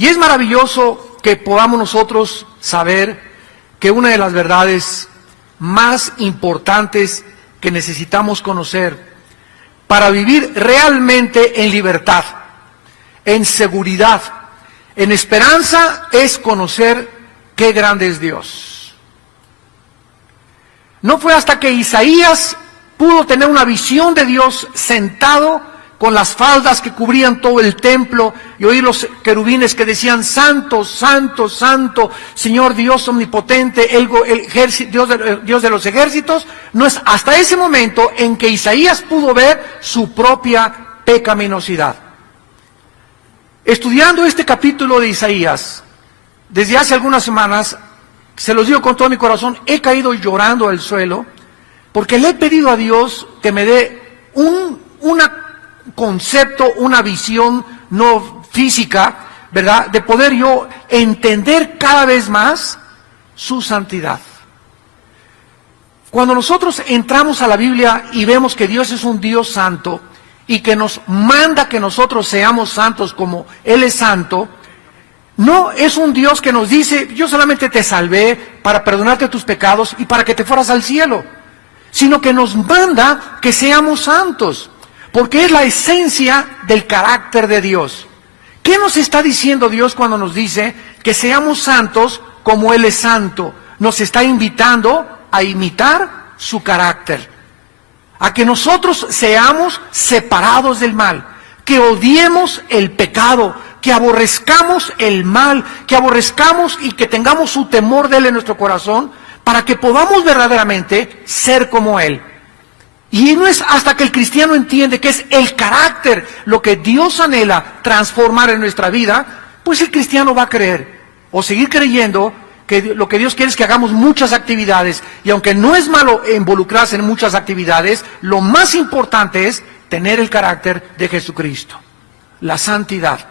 Y es maravilloso que podamos nosotros saber que una de las verdades más importantes que necesitamos conocer para vivir realmente en libertad, en seguridad, en esperanza, es conocer qué grande es Dios. No fue hasta que Isaías pudo tener una visión de Dios sentado con las faldas que cubrían todo el templo y oír los querubines que decían: Santo, Santo, Santo, Señor Dios omnipotente, Dios de los ejércitos. No es hasta ese momento en que Isaías pudo ver su propia pecaminosidad. Estudiando este capítulo de Isaías, desde hace algunas semanas, se los digo con todo mi corazón, he caído llorando al suelo, porque le he pedido a Dios que me dé un concepto, una visión no física, ¿verdad?, de poder yo entender cada vez más su santidad. Cuando nosotros entramos a la Biblia y vemos que Dios es un Dios santo y que nos manda que nosotros seamos santos como Él es santo, no es un Dios que nos dice: yo solamente te salvé para perdonarte tus pecados y para que te fueras al cielo, sino que nos manda que seamos santos, porque es la esencia del carácter de Dios. ¿Qué nos está diciendo Dios cuando nos dice que seamos santos como Él es santo? Nos está invitando a imitar su carácter, a que nosotros seamos separados del mal, que odiemos el pecado, que aborrezcamos el mal, que aborrezcamos y que tengamos su temor de Él en nuestro corazón, para que podamos verdaderamente ser como Él. Y no es hasta que el cristiano entiende que es el carácter lo que Dios anhela transformar en nuestra vida, pues el cristiano va a creer o seguir creyendo que lo que Dios quiere es que hagamos muchas actividades. Y aunque no es malo involucrarse en muchas actividades, lo más importante es tener el carácter de Jesucristo, la santidad,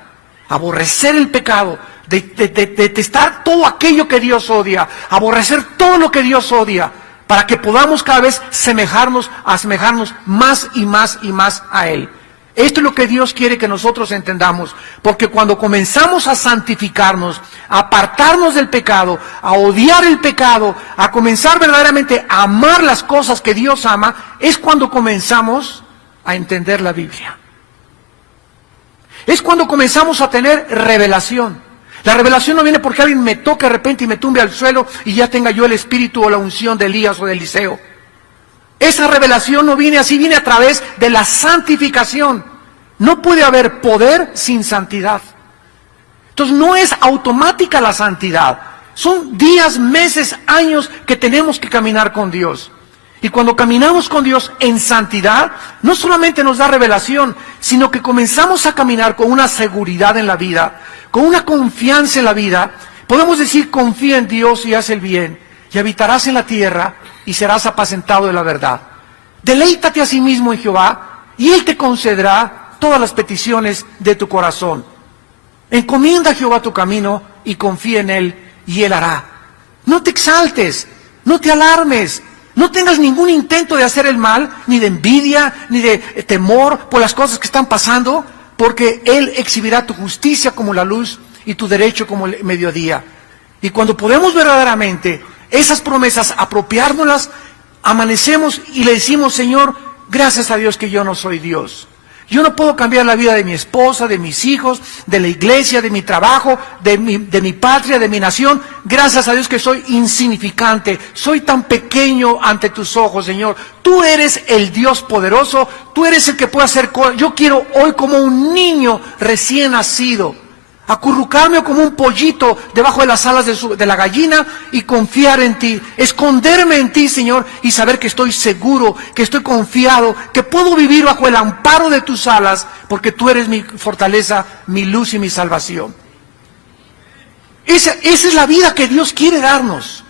aborrecer el pecado, detestar todo aquello que Dios odia, aborrecer todo lo que Dios odia, para que podamos cada vez asemejarnos más y más y más a Él. Esto es lo que Dios quiere que nosotros entendamos, porque cuando comenzamos a santificarnos, a apartarnos del pecado, a odiar el pecado, a comenzar verdaderamente a amar las cosas que Dios ama, es cuando comenzamos a entender la Biblia. Es cuando comenzamos a tener revelación. La revelación no viene porque alguien me toque de repente y me tumbe al suelo y ya tenga yo el espíritu o la unción de Elías o de Eliseo. Esa revelación no viene así, viene a través de la santificación. No puede haber poder sin santidad. Entonces no es automática la santidad. Son días, meses, años que tenemos que caminar con Dios. Y cuando caminamos con Dios en santidad, no solamente nos da revelación, sino que comenzamos a caminar con una seguridad en la vida, con una confianza en la vida. Podemos decir: confía en Dios y haz el bien, y habitarás en la tierra y serás apacentado de la verdad. Deleítate a sí mismo en Jehová, y Él te concederá todas las peticiones de tu corazón. Encomienda a Jehová tu camino y confía en Él, y Él hará. No te exaltes, no te alarmes, no tengas ningún intento de hacer el mal, ni de envidia, ni de temor por las cosas que están pasando, porque Él exhibirá tu justicia como la luz y tu derecho como el mediodía. Y cuando podemos verdaderamente esas promesas apropiárnoslas, amanecemos y le decimos: Señor, gracias a Dios que yo no soy Dios. Yo no puedo cambiar la vida de mi esposa, de mis hijos, de la iglesia, de mi trabajo, de mi patria, de mi nación. Gracias a Dios que soy insignificante, soy tan pequeño ante tus ojos, Señor. Tú eres el Dios poderoso, tú eres el que puede hacer cosas. Yo quiero hoy, como un niño recién nacido, acurrucarme como un pollito debajo de las alas de la gallina y confiar en ti, esconderme en ti, Señor, y saber que estoy seguro, que estoy confiado, que puedo vivir bajo el amparo de tus alas, porque tú eres mi fortaleza, mi luz y mi salvación. Esa es la vida que Dios quiere darnos.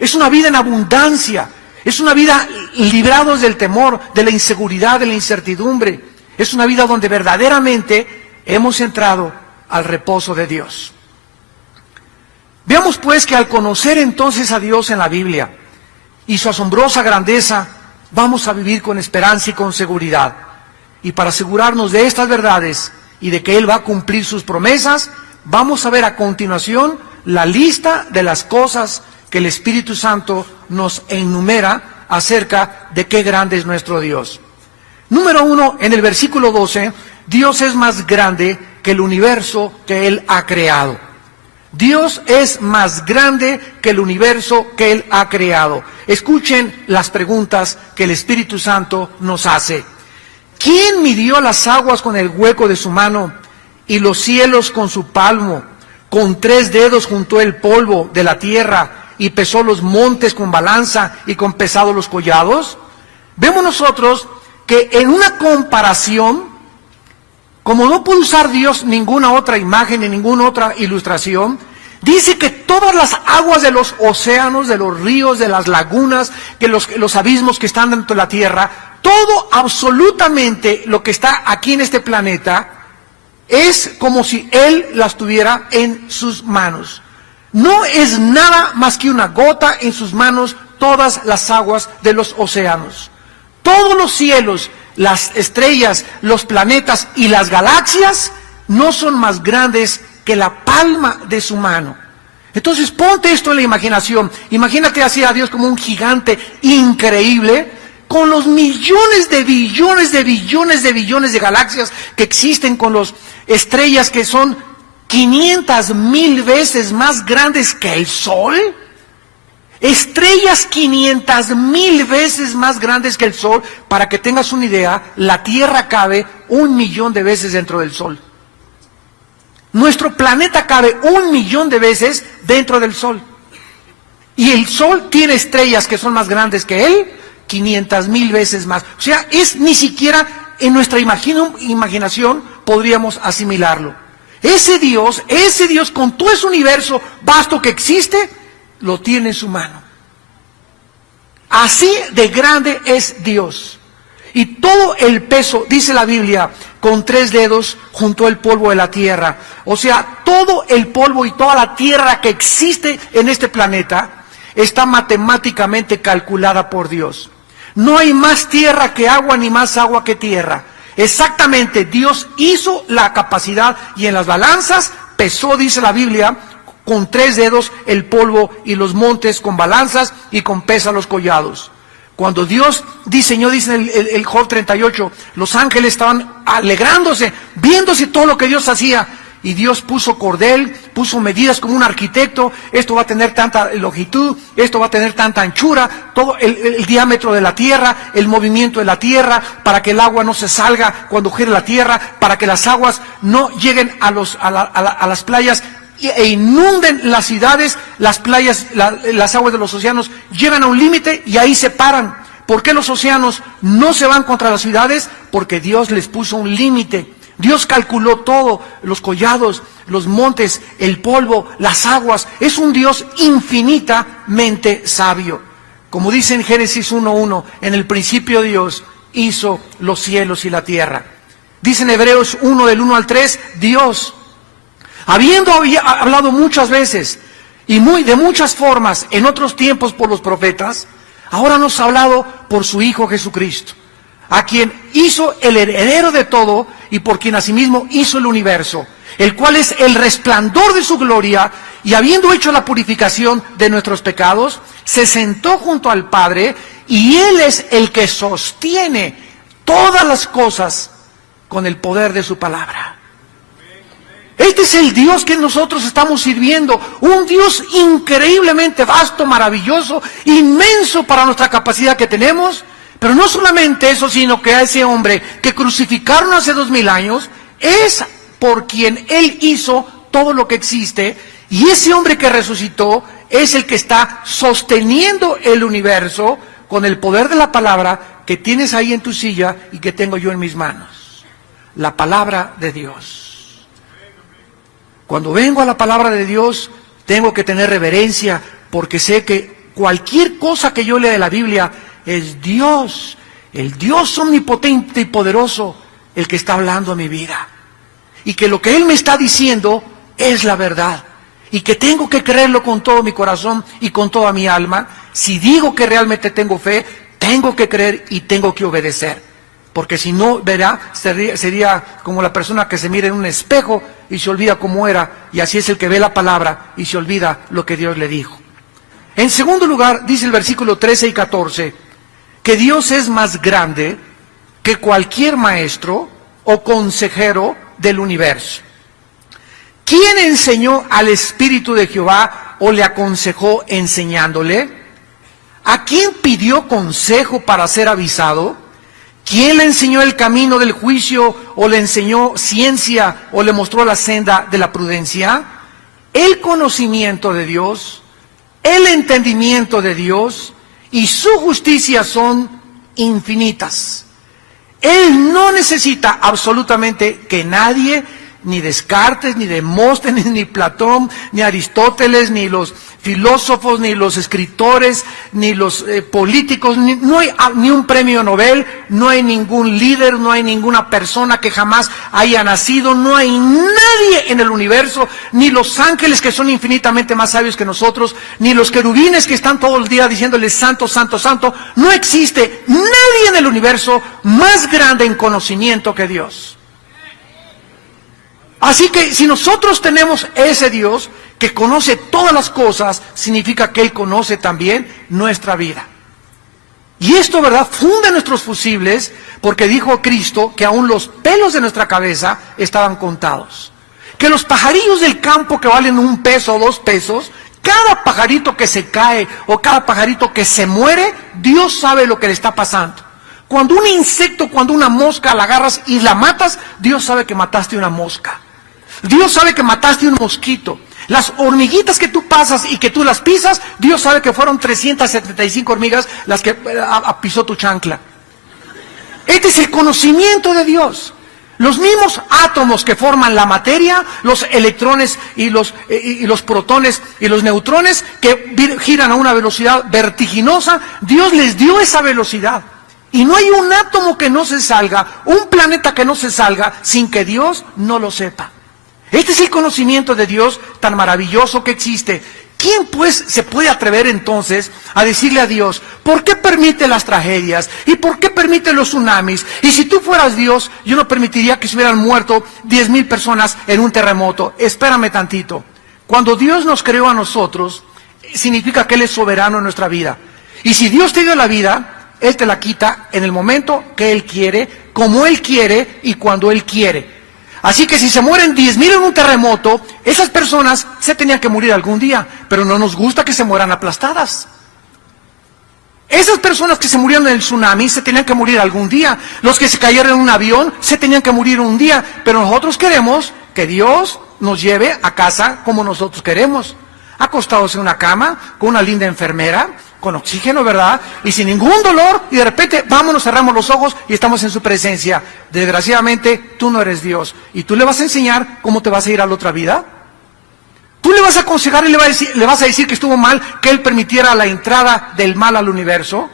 Es una vida en abundancia, es una vida librados del temor, de la inseguridad, de la incertidumbre. Es una vida donde verdaderamente hemos entrado al reposo de Dios. Veamos pues que al conocer entonces a Dios en la Biblia y su asombrosa grandeza, vamos a vivir con esperanza y con seguridad. Y para asegurarnos de estas verdades y de que Él va a cumplir sus promesas, vamos a ver a continuación la lista de las cosas que el Espíritu Santo nos enumera acerca de qué grande es nuestro Dios. Número 1, en el versículo 12, Dios es más grande que el universo que Él ha creado. Dios es más grande que el universo que Él ha creado. Escuchen las preguntas que el Espíritu Santo nos hace. ¿Quién midió las aguas con el hueco de su mano y los cielos con su palmo? Con 3 dedos juntó el polvo de la tierra y pesó los montes con balanza y con pesado los collados. Vemos nosotros que en una comparación, como no puede usar Dios ninguna otra imagen ni ninguna otra ilustración, dice que todas las aguas de los océanos, de los ríos, de las lagunas, que los abismos que están dentro de la tierra, todo absolutamente lo que está aquí en este planeta, es como si Él las tuviera en sus manos. No es nada más que una gota en sus manos, todas las aguas de los océanos. Todos los cielos, las estrellas, los planetas y las galaxias no son más grandes que la palma de su mano. Entonces ponte esto en la imaginación. Imagínate así a Dios como un gigante increíble, con los millones de billones de billones de billones de galaxias que existen, con las estrellas que son 500,000 veces más grandes que el Sol. Estrellas 500,000 veces más grandes que el Sol. Para que tengas una idea, la Tierra cabe 1,000,000 de veces dentro del Sol. Nuestro planeta cabe 1,000,000 de veces dentro del Sol. Y el Sol tiene estrellas que son más grandes que él, 500,000 veces más. O sea, ni siquiera en nuestra imaginación podríamos asimilarlo. Ese Dios con todo ese universo vasto que existe, lo tiene en su mano. Así de grande es Dios. Y todo el peso, dice la Biblia, con 3 dedos juntó el polvo de la tierra. O sea, todo el polvo y toda la tierra que existe en este planeta está matemáticamente calculada por Dios. No hay más tierra que agua, ni más agua que tierra. Exactamente, Dios hizo la capacidad y en las balanzas pesó, dice la Biblia, con 3 dedos el polvo y los montes con balanzas y con pesa los collados. Cuando Dios diseñó, dice el Job 38, los ángeles estaban alegrándose, viéndose todo lo que Dios hacía. Y Dios puso cordel, puso medidas como un arquitecto. Esto va a tener tanta longitud, esto va a tener tanta anchura, todo el diámetro de la tierra, el movimiento de la tierra, para que el agua no se salga cuando gire la tierra, para que las aguas no lleguen a las playas e inunden las ciudades. Las playas, las aguas de los océanos llegan a un límite y ahí se paran. ¿Por qué los océanos no se van contra las ciudades? Porque Dios les puso un límite. Dios calculó todo, los collados, los montes, el polvo, las aguas. Es un Dios infinitamente sabio. Como dice en Génesis 1:1, en el principio Dios hizo los cielos y la tierra. Dice en Hebreos 1, del 1 al 3, Dios, habiendo hablado muchas veces y de muchas formas en otros tiempos por los profetas, ahora nos ha hablado por su Hijo Jesucristo, a quien hizo el heredero de todo y por quien asimismo hizo el universo, el cual es el resplandor de su gloria, y habiendo hecho la purificación de nuestros pecados, se sentó junto al Padre, y Él es el que sostiene todas las cosas con el poder de su palabra. Este es el Dios que nosotros estamos sirviendo, un Dios increíblemente vasto, maravilloso, inmenso para nuestra capacidad que tenemos. Pero no solamente eso, sino que a ese hombre que crucificaron hace 2000 años, es por quien Él hizo todo lo que existe, y ese hombre que resucitó es el que está sosteniendo el universo con el poder de la palabra que tienes ahí en tu silla y que tengo yo en mis manos. La palabra de Dios. Cuando vengo a la palabra de Dios, tengo que tener reverencia, porque sé que cualquier cosa que yo lea de la Biblia es Dios, el Dios omnipotente y poderoso, el que está hablando a mi vida. Y que lo que Él me está diciendo es la verdad. Y que tengo que creerlo con todo mi corazón y con toda mi alma. Si digo que realmente tengo fe, tengo que creer y tengo que obedecer. Porque si no, verá, sería como la persona que se mira en un espejo y se olvida cómo era, y así es el que ve la palabra y se olvida lo que Dios le dijo. En segundo lugar, dice el versículo 13 y 14, que Dios es más grande que cualquier maestro o consejero del universo. ¿Quién enseñó al Espíritu de Jehová o le aconsejó enseñándole? ¿A quién pidió consejo para ser avisado? ¿Quién le enseñó el camino del juicio o le enseñó ciencia o le mostró la senda de la prudencia? El conocimiento de Dios, el entendimiento de Dios y su justicia son infinitas. Él no necesita absolutamente que nadie, ni Descartes, ni Demóstenes, ni Platón, ni Aristóteles, ni los filósofos, ni los escritores, ni los políticos, no hay ni un premio Nobel, no hay ningún líder, no hay ninguna persona que jamás haya nacido, no hay nadie en el universo, ni los ángeles que son infinitamente más sabios que nosotros, ni los querubines que están todo el día diciéndoles santo, santo, santo. No existe nadie en el universo más grande en conocimiento que Dios. Así que si nosotros tenemos ese Dios que conoce todas las cosas, significa que Él conoce también nuestra vida. Y esto, ¿verdad?, funde nuestros fusibles, porque dijo Cristo que aún los pelos de nuestra cabeza estaban contados. Que los pajarillos del campo que valen 1 peso o 2 pesos, cada pajarito que se cae o cada pajarito que se muere, Dios sabe lo que le está pasando. Cuando un insecto, cuando una mosca la agarras y la matas, Dios sabe que mataste una mosca. Dios sabe que mataste un mosquito. Las hormiguitas que tú pasas y que tú las pisas, Dios sabe que fueron 375 hormigas las que pisó tu chancla. Este es el conocimiento de Dios. Los mismos átomos que forman la materia, los electrones y los protones y los neutrones que giran a una velocidad vertiginosa, Dios les dio esa velocidad. Y no hay un átomo que no se salga, un planeta que no se salga, sin que Dios no lo sepa. Este es el conocimiento de Dios tan maravilloso que existe. ¿Quién pues se puede atrever entonces a decirle a Dios, ¿por qué permite las tragedias? ¿Y por qué permite los tsunamis? Y si tú fueras Dios, yo no permitiría que se hubieran muerto 10,000 personas en un terremoto. Espérame tantito. Cuando Dios nos creó a nosotros, significa que Él es soberano en nuestra vida. Y si Dios te dio la vida, Él te la quita en el momento que Él quiere, como Él quiere y cuando Él quiere. Así que si se mueren 10,000 en un terremoto, esas personas se tenían que morir algún día, pero no nos gusta que se mueran aplastadas. Esas personas que se murieron en el tsunami se tenían que morir algún día. Los que se cayeron en un avión se tenían que morir un día, pero nosotros queremos que Dios nos lleve a casa como nosotros queremos. Acostados en una cama, con una linda enfermera, con oxígeno, ¿verdad? Y sin ningún dolor, y de repente, vámonos, cerramos los ojos y estamos en su presencia. Desgraciadamente, tú no eres Dios. ¿Y tú le vas a enseñar cómo te vas a ir a la otra vida? ¿Tú le vas a aconsejar y le vas a decir que estuvo mal que Él permitiera la entrada del mal al universo?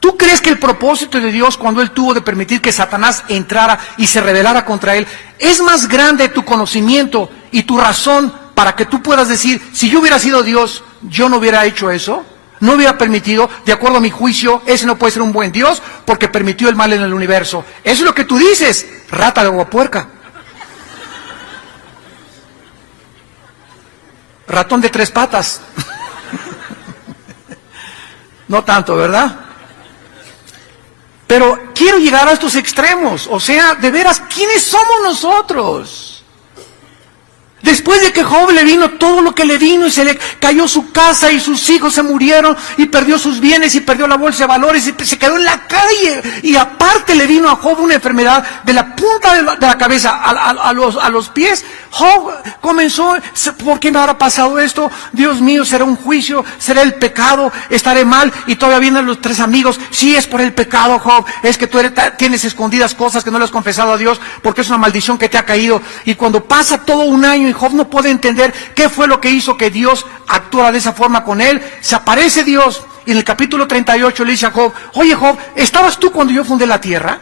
¿Tú crees que el propósito de Dios, cuando Él tuvo de permitir que Satanás entrara y se rebelara contra Él, es más grande tu conocimiento y tu razón para que tú puedas decir, si yo hubiera sido Dios, yo no hubiera hecho eso? No hubiera permitido, de acuerdo a mi juicio, ese no puede ser un buen Dios porque permitió el mal en el universo. Eso es lo que tú dices, rata de agua puerca. Ratón de 3 patas. No tanto, ¿verdad? Pero quiero llegar a estos extremos. O sea, de veras, ¿quiénes somos nosotros? Después de que Job le vino todo lo que le vino y se le cayó su casa y sus hijos se murieron y perdió sus bienes y perdió la bolsa de valores y se quedó en la calle, y aparte le vino a Job una enfermedad de la punta de la cabeza a los pies. Job comenzó, ¿por qué me habrá pasado esto? Dios mío, será un juicio, será el pecado, estaré mal. Y todavía vienen los 3 amigos, sí, es por el pecado, Job, es que tú tienes escondidas cosas que no le has confesado a Dios porque es una maldición que te ha caído. Y cuando pasa todo un año y Job no puede entender qué fue lo que hizo que Dios actuara de esa forma con él, se aparece Dios y en el capítulo 38 le dice a Job, oye Job, ¿estabas tú cuando yo fundé la tierra?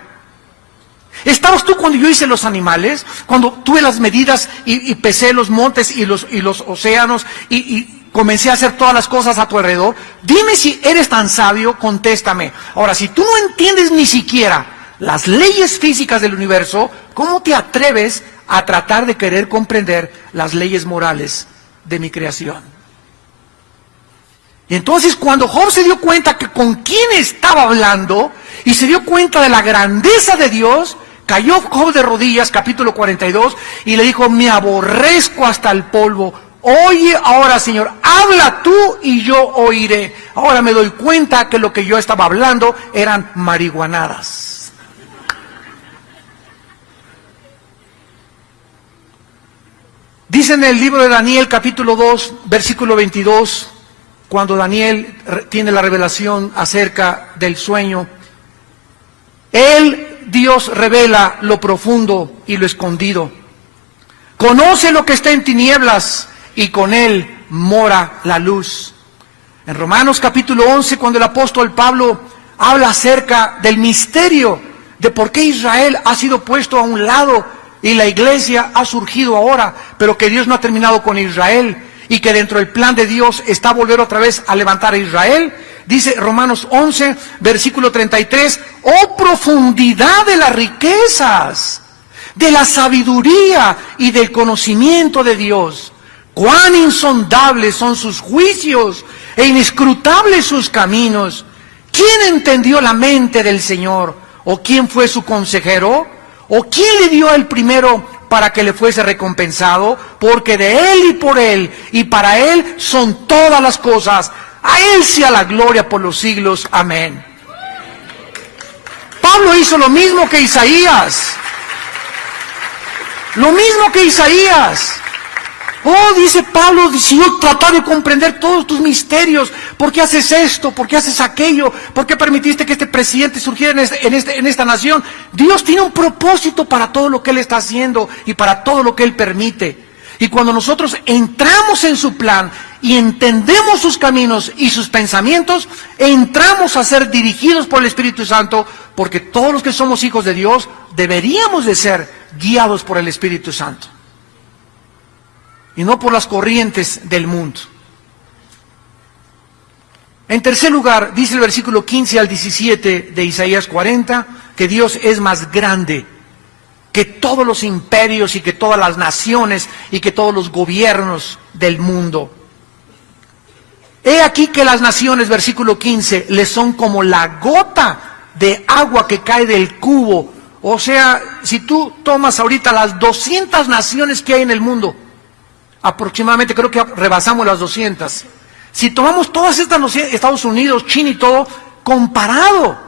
¿Estabas tú cuando yo hice los animales? Cuando tuve las medidas y pesé los montes y los océanos y comencé a hacer todas las cosas a tu alrededor. Dime si eres tan sabio, contéstame. Ahora, si tú no entiendes ni siquiera las leyes físicas del universo, ¿cómo te atreves a tratar de querer comprender las leyes morales de mi creación? Y entonces cuando Job se dio cuenta que con quién estaba hablando y se dio cuenta de la grandeza de Dios, cayó Job de rodillas, capítulo 42, y le dijo: me aborrezco hasta el polvo. Oye ahora, Señor, habla tú y yo oiré. Ahora me doy cuenta que lo que yo estaba hablando eran marihuanadas. Dice en el libro de Daniel, capítulo 2, versículo 22, cuando Daniel tiene la revelación acerca del sueño, Dios revela lo profundo y lo escondido. Conoce lo que está en tinieblas y con Él mora la luz. En Romanos capítulo 11, cuando el apóstol Pablo habla acerca del misterio de por qué Israel ha sido puesto a un lado y la iglesia ha surgido ahora, pero que Dios no ha terminado con Israel y que dentro del plan de Dios está volver otra vez a levantar a Israel, dice Romanos 11, versículo 33, oh profundidad de las riquezas, de la sabiduría y del conocimiento de Dios. Cuán insondables son sus juicios e inescrutables sus caminos. ¿Quién entendió la mente del Señor? ¿O quién fue su consejero? ¿O quién le dio el primero para que le fuese recompensado? Porque de Él y por Él y para Él son todas las cosas. A Él sea la gloria por los siglos. Amén. Pablo hizo lo mismo que Isaías. Lo mismo que Isaías. Oh, dice Pablo, si yo tratar de comprender todos tus misterios, ¿por qué haces esto? ¿Por qué haces aquello? ¿Por qué permitiste que este presidente surgiera en esta nación? Dios tiene un propósito para todo lo que Él está haciendo y para todo lo que Él permite. Y cuando nosotros entramos en su plan y entendemos sus caminos y sus pensamientos, entramos a ser dirigidos por el Espíritu Santo, porque todos los que somos hijos de Dios deberíamos de ser guiados por el Espíritu Santo y no por las corrientes del mundo. En tercer lugar, dice el versículo 15 al 17 de Isaías 40, que Dios es más grande que todos los imperios y que todas las naciones y que todos los gobiernos del mundo. He aquí que las naciones, versículo 15, les son como la gota de agua que cae del cubo. O sea, si tú tomas ahorita las 200 naciones que hay en el mundo, aproximadamente creo que rebasamos las 200. Si tomamos todas estas naciones, Estados Unidos, China y todo, comparado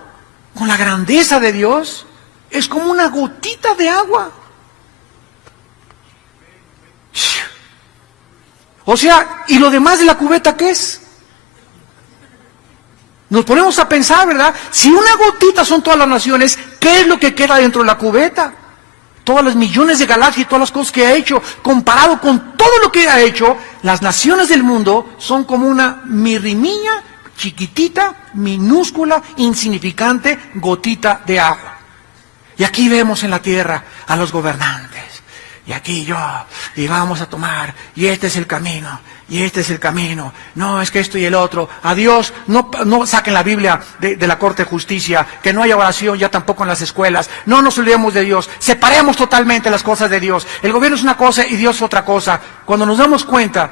con la grandeza de Dios, es como una gotita de agua. O sea, ¿y lo demás de la cubeta qué es? Nos ponemos a pensar, ¿verdad? Si una gotita son todas las naciones, ¿qué es lo que queda dentro de la cubeta? Todas las millones de galaxias y todas las cosas que ha hecho, comparado con todo lo que ha hecho, las naciones del mundo son como una mirrimiña chiquitita, minúscula, insignificante gotita de agua. Y aquí vemos en la tierra a los gobernantes, y aquí yo, y vamos a tomar, y este es el camino, y este es el camino, no, es que esto y el otro, adiós, no saquen la Biblia de la Corte de Justicia, que no haya oración ya tampoco en las escuelas, no nos olvidemos de Dios, separemos totalmente las cosas de Dios, el gobierno es una cosa y Dios es otra cosa. Cuando nos damos cuenta,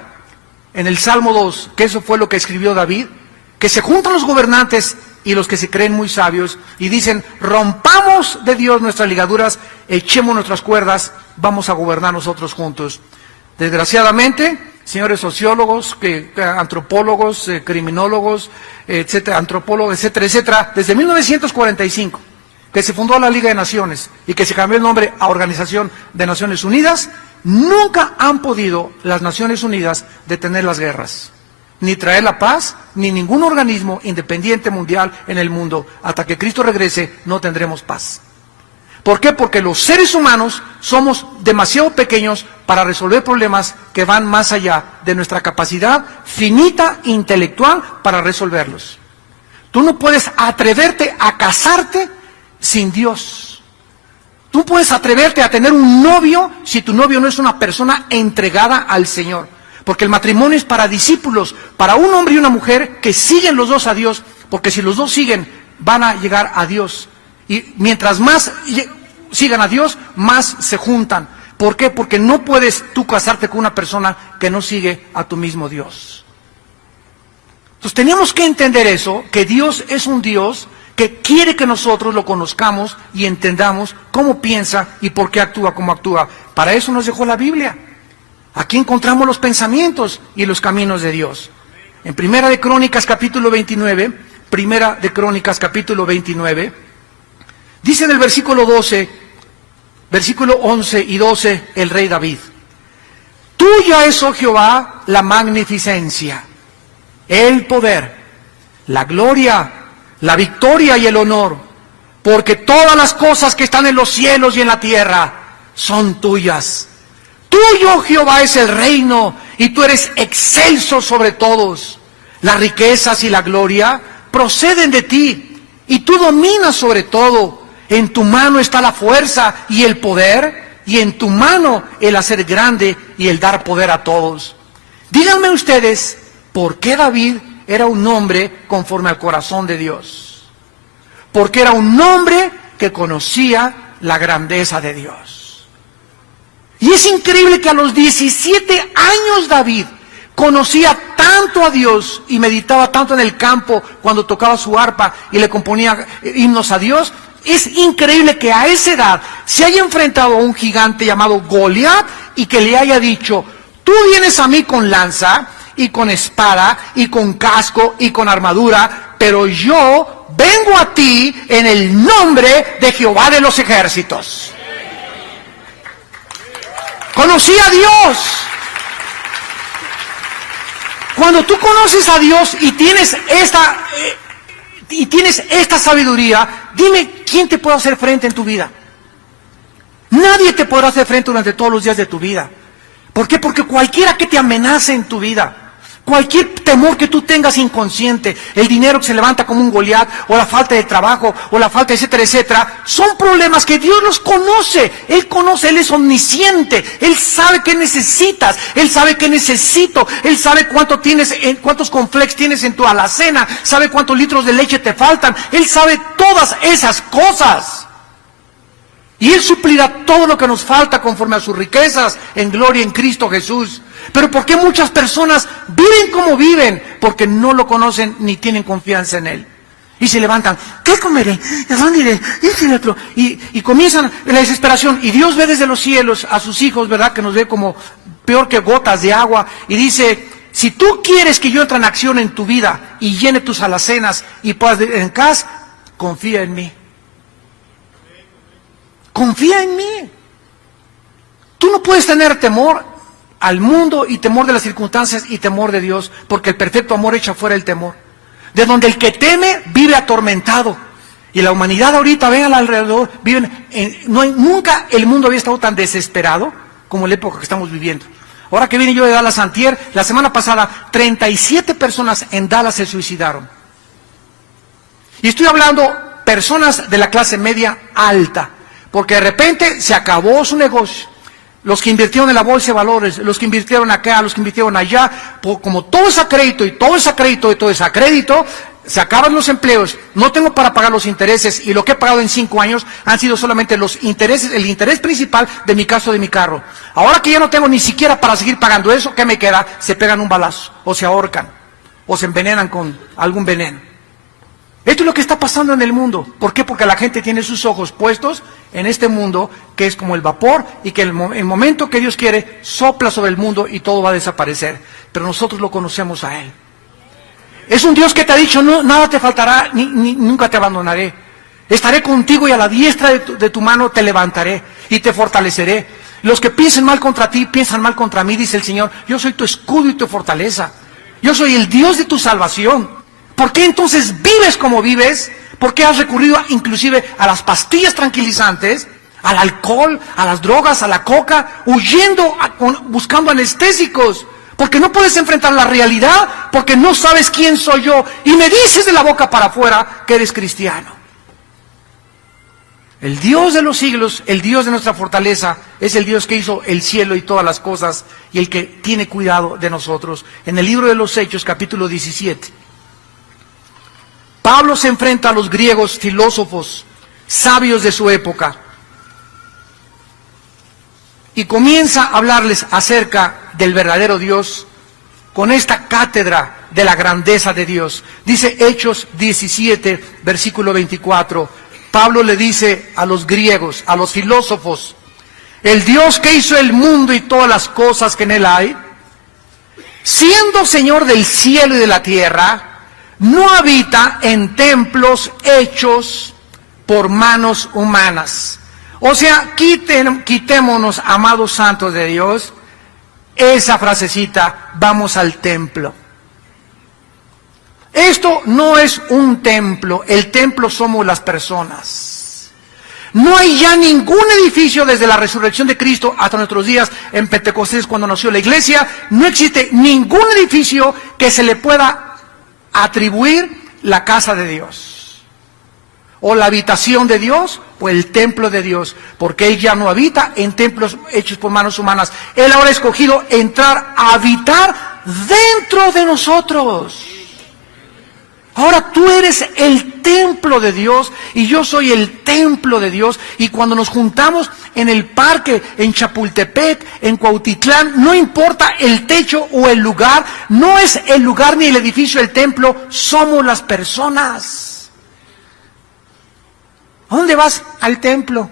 en el Salmo 2, que eso fue lo que escribió David, que se juntan los gobernantes y los que se creen muy sabios, y dicen, rompamos de Dios nuestras ligaduras, echemos nuestras cuerdas, vamos a gobernar nosotros juntos. Desgraciadamente, señores sociólogos, antropólogos, criminólogos, etcétera, antropólogos, etcétera, etcétera, desde 1945, que se fundó la Liga de Naciones y que se cambió el nombre a Organización de Naciones Unidas, nunca han podido las Naciones Unidas detener las guerras, ni traer la paz, ni ningún organismo independiente mundial en el mundo. Hasta que Cristo regrese, no tendremos paz. ¿Por qué? Porque los seres humanos somos demasiado pequeños para resolver problemas que van más allá de nuestra capacidad finita intelectual para resolverlos. Tú no puedes atreverte a casarte sin Dios. Tú puedes atreverte a tener un novio si tu novio no es una persona entregada al Señor. Porque el matrimonio es para discípulos, para un hombre y una mujer que siguen los dos a Dios, porque si los dos siguen, van a llegar a Dios. Y mientras más sigan a Dios, más se juntan. ¿Por qué? Porque no puedes tú casarte con una persona que no sigue a tu mismo Dios. Entonces teníamos que entender eso, que Dios es un Dios que quiere que nosotros lo conozcamos y entendamos cómo piensa y por qué actúa como actúa. Para eso nos dejó la Biblia. Aquí encontramos los pensamientos y los caminos de Dios. En Primera de Crónicas capítulo 29, Primera de Crónicas capítulo 29, dice en el versículo 12, versículo 11 y 12, el rey David: tuya es, oh Jehová, la magnificencia, el poder, la gloria, la victoria y el honor, porque todas las cosas que están en los cielos y en la tierra son tuyas. Tuyo, Jehová, es el reino, y tú eres excelso sobre todos. Las riquezas y la gloria proceden de ti, y tú dominas sobre todo. En tu mano está la fuerza y el poder, y en tu mano el hacer grande y el dar poder a todos. Díganme ustedes, ¿por qué David era un hombre conforme al corazón de Dios? Porque era un hombre que conocía la grandeza de Dios. Y es increíble que a los 17 años David conocía tanto a Dios y meditaba tanto en el campo cuando tocaba su arpa y le componía himnos a Dios. Es increíble que a esa edad se haya enfrentado a un gigante llamado Goliat y que le haya dicho: tú vienes a mí con lanza y con espada y con casco y con armadura, pero yo vengo a ti en el nombre de Jehová de los ejércitos. Conocí a Dios. Cuando tú conoces a Dios y tienes esta sabiduría, dime quién te puede hacer frente en tu vida. Nadie te podrá hacer frente durante todos los días de tu vida. ¿Por qué? Porque cualquiera que te amenace en tu vida, cualquier temor que tú tengas inconsciente, el dinero que se levanta como un Goliat, o la falta de trabajo, o la falta de etcétera, etcétera, son problemas que Dios los conoce. Él conoce, Él es omnisciente, Él sabe qué necesitas, Él sabe qué necesito, Él sabe cuántos cornflakes tienes en tu alacena, sabe cuántos litros de leche te faltan, Él sabe todas esas cosas. Y Él suplirá todo lo que nos falta conforme a sus riquezas en gloria en Cristo Jesús. Pero ¿por qué muchas personas viven como viven? Porque no lo conocen ni tienen confianza en Él. Y se levantan: ¿qué comeré? ¿A dónde iré? Y comienzan la desesperación. Y Dios ve desde los cielos a sus hijos, ¿verdad? Que nos ve como peor que gotas de agua. Y dice: si tú quieres que yo entre en acción en tu vida y llene tus alacenas y puedas en casa, confía en mí. Confía en mí. Tú no puedes tener temor al mundo y temor de las circunstancias y temor de Dios, porque el perfecto amor echa fuera el temor. De donde el que teme vive atormentado. Y la humanidad ahorita, ven al alrededor, nunca el mundo había estado tan desesperado como en la época que estamos viviendo. Ahora que vine yo de Dallas antier, la semana pasada, 37 personas en Dallas se suicidaron. Y estoy hablando personas de la clase media alta, porque de repente se acabó su negocio. Los que invirtieron en la bolsa de valores, los que invirtieron acá, los que invirtieron allá, como todo es a crédito y todo es a crédito y todo es a crédito, se acaban los empleos, no tengo para pagar los intereses y lo que he pagado en 5 años han sido solamente los intereses, el interés principal de mi caso de mi carro. Ahora que ya no tengo ni siquiera para seguir pagando eso, ¿qué me queda? Se pegan un balazo, o se ahorcan, o se envenenan con algún veneno. Esto es lo que está pasando en el mundo. ¿Por qué? Porque la gente tiene sus ojos puestos en este mundo que es como el vapor y que el momento que Dios quiere sopla sobre el mundo y todo va a desaparecer. Pero nosotros lo conocemos a Él. Es un Dios que te ha dicho: no, nada te faltará, nunca te abandonaré. Estaré contigo y a la diestra de tu mano te levantaré y te fortaleceré. Los que piensen mal contra ti, piensan mal contra mí, dice el Señor. Yo soy tu escudo y tu fortaleza. Yo soy el Dios de tu salvación. ¿Por qué entonces vives como vives? ¿Por qué has recurrido inclusive a las pastillas tranquilizantes, al alcohol, a las drogas, a la coca, buscando anestésicos? Porque no puedes enfrentar la realidad, porque no sabes quién soy yo, y me dices de la boca para afuera que eres cristiano. El Dios de los siglos, el Dios de nuestra fortaleza, es el Dios que hizo el cielo y todas las cosas, y el que tiene cuidado de nosotros. En el libro de los Hechos, capítulo 17, Pablo se enfrenta a los griegos filósofos sabios de su época. Y comienza a hablarles acerca del verdadero Dios con esta cátedra de la grandeza de Dios. Dice Hechos 17, versículo 24. Pablo le dice a los griegos, a los filósofos: el Dios que hizo el mundo y todas las cosas que en él hay, siendo Señor del cielo y de la tierra, no habita en templos hechos por manos humanas. O sea, quitémonos, amados santos de Dios, esa frasecita, vamos al templo. Esto no es un templo, el templo somos las personas. No hay ya ningún edificio desde la resurrección de Cristo hasta nuestros días en Pentecostés, cuando nació la iglesia. No existe ningún edificio que se le pueda atribuir la casa de Dios, o la habitación de Dios, o el templo de Dios, porque Él ya no habita en templos hechos por manos humanas. Él ahora ha escogido entrar a habitar dentro de nosotros. Ahora tú eres el templo de Dios y yo soy el templo de Dios. Y cuando nos juntamos en el parque, en Chapultepec, en Cuautitlán, no importa el techo o el lugar, no es el lugar ni el edificio el templo, somos las personas. ¿A dónde vas? Al templo.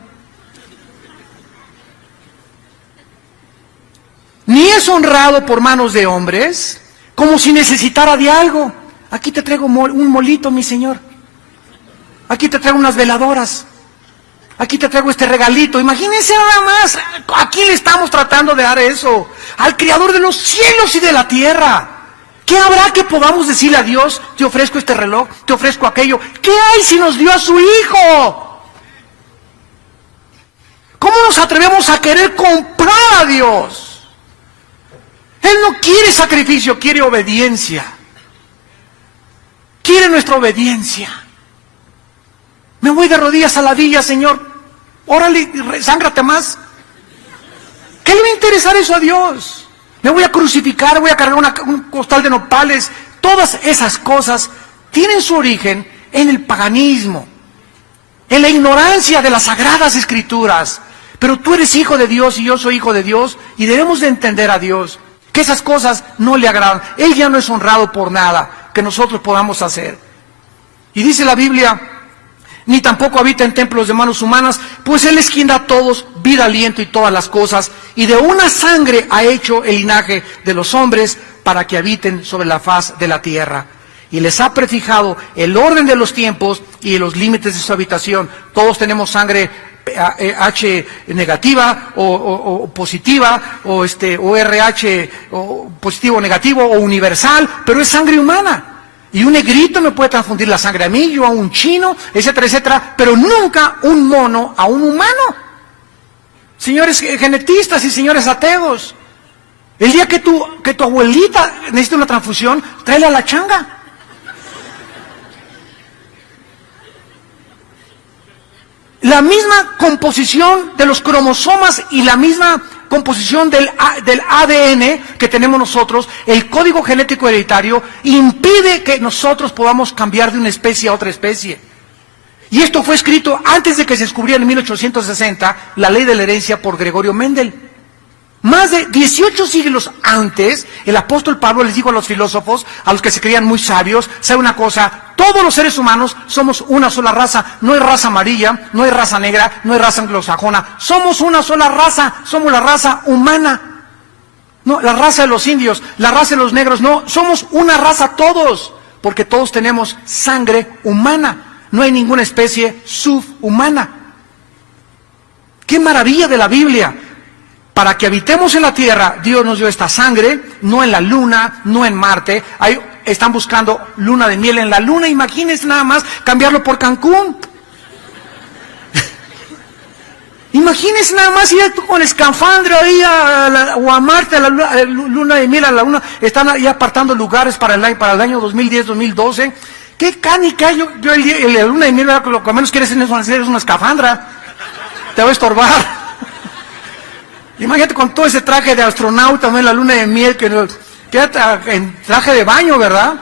Ni es honrado por manos de hombres, como si necesitara de algo. Aquí te traigo un molito, mi Señor. Aquí te traigo unas veladoras. Aquí te traigo este regalito. Imagínense nada más. ¿A quién le estamos tratando de dar eso? Al Creador de los cielos y de la tierra. ¿Qué habrá que podamos decirle a Dios? Te ofrezco este reloj, te ofrezco aquello. ¿Qué hay si nos dio a su Hijo? ¿Cómo nos atrevemos a querer comprar a Dios? Él no quiere sacrificio, quiere obediencia. Quiere nuestra obediencia. Me voy de rodillas a la villa, Señor. Órale, sángrate más. ¿Qué le va a interesar eso a Dios? Me voy a crucificar, voy a cargar un costal de nopales. Todas esas cosas tienen su origen en el paganismo, en la ignorancia de las sagradas escrituras. Pero tú eres hijo de Dios y yo soy hijo de Dios, y debemos de entender a Dios que esas cosas no le agradan. Él ya no es honrado por nada que nosotros podamos hacer. Y dice la Biblia: ni tampoco habita en templos de manos humanas, pues Él es quien da a todos vida, aliento y todas las cosas, y de una sangre ha hecho el linaje de los hombres para que habiten sobre la faz de la tierra. Y les ha prefijado el orden de los tiempos y los límites de su habitación. Todos tenemos sangre H negativa o positiva, o RH o positivo o negativo o universal, pero es sangre humana. Y un negrito me puede transfundir la sangre a mí, yo a un chino, etcétera, etcétera, pero nunca un mono a un humano. Señores genetistas y señores ateos, el día que tu abuelita necesite una transfusión, tráela a la changa. La misma composición de los cromosomas y la misma composición del ADN que tenemos nosotros, el código genético hereditario, impide que nosotros podamos cambiar de una especie a otra especie. Y esto fue escrito antes de que se descubriera en 1860 la ley de la herencia por Gregorio Mendel. Más de 18 siglos antes, el apóstol Pablo les dijo a los filósofos, a los que se creían muy sabios: ¿sabe una cosa? Todos los seres humanos somos una sola raza. No hay raza amarilla, no hay raza negra, no hay raza anglosajona. Somos una sola raza, somos la raza humana. No, la raza de los indios, la raza de los negros, no, somos una raza todos, porque todos tenemos sangre humana. No hay ninguna especie subhumana. ¡Qué maravilla de la Biblia! Para que habitemos en la tierra, Dios nos dio esta sangre, no en la luna, no en Marte. Ahí están buscando luna de miel en la luna. Imagínense nada más cambiarlo por Cancún. Imagínense nada más ir tú con escafandra ahí o a Marte, a la luna de miel, a la luna. Están ahí apartando lugares para el año 2010, 2012. ¿Qué canica? Yo la luna de miel, lo que menos quieres hacer es una escafandra. Te va a estorbar. Imagínate con todo ese traje de astronauta, ¿no? En la luna de miel, que en traje de baño, ¿verdad?